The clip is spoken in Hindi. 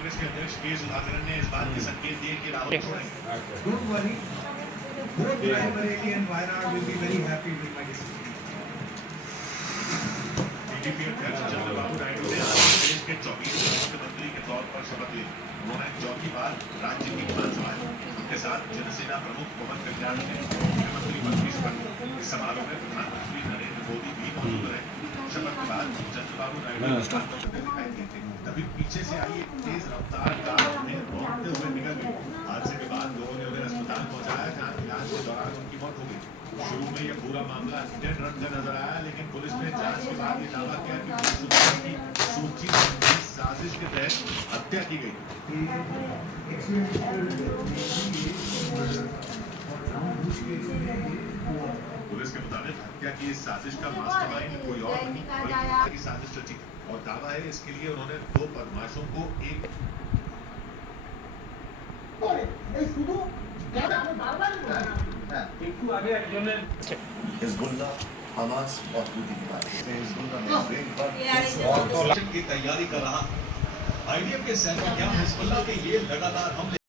कांग्रेस के अध्यक्ष के सुधाकरन ने इस बात के संकेत दिए कि राहुल छोड़ेंगे। Don't worry, both Raebareli and Wayanad will be very happy with my decision. BJP अध्यक्ष चंद्रबाबू नायडू ने आज प्रदेश के 24वें मुख्यमंत्री के तौर पर शपथ ली। उन्होंने चौथी बार राज्य की कमान संभाली। उनके साथ जनसेना प्रमुख पवन कल्याण ने मुख्यमंत्री पद की शपथ ली। इस समारोह में प्रधानमंत्री नरेंद्र मोदी भी मौजूद रहे। शपथ के बाद चंद्रबाबू नायडू दिखाई दिए थे, तभी पीछे से आई एक तेज रफ्तार कार उन्हें रोकते हुए निकल गई। हादसे के बाद लोगों ने उन्हें अस्पताल पहुंचाया, जहां इलाज के दौरान उनकी मौत हो गई। शुरू में यह पूरा मामला हिट एंड रन का नजर आया, लेकिन पुलिस ने जांच के बाद ये दावा किया कि शुरुआत की सूची साजिश के तहत हत्या की गई। पुलिस के मुताबिक हत्या की इस साजिश का मास्टरमाइंड कोई और नहीं बल्कि की साजिश रची और दावा है इसके लिए उन्होंने 2 बदमाशों को एक हिजबुल्लाह, हमास और हूती की बात करते हैं। हिजबुल्लाह ने इजराइल पर की तैयारी कर रहा। आईडीएफ के सैनिक क्या हिजबुल्लाह के ये लगातार हमले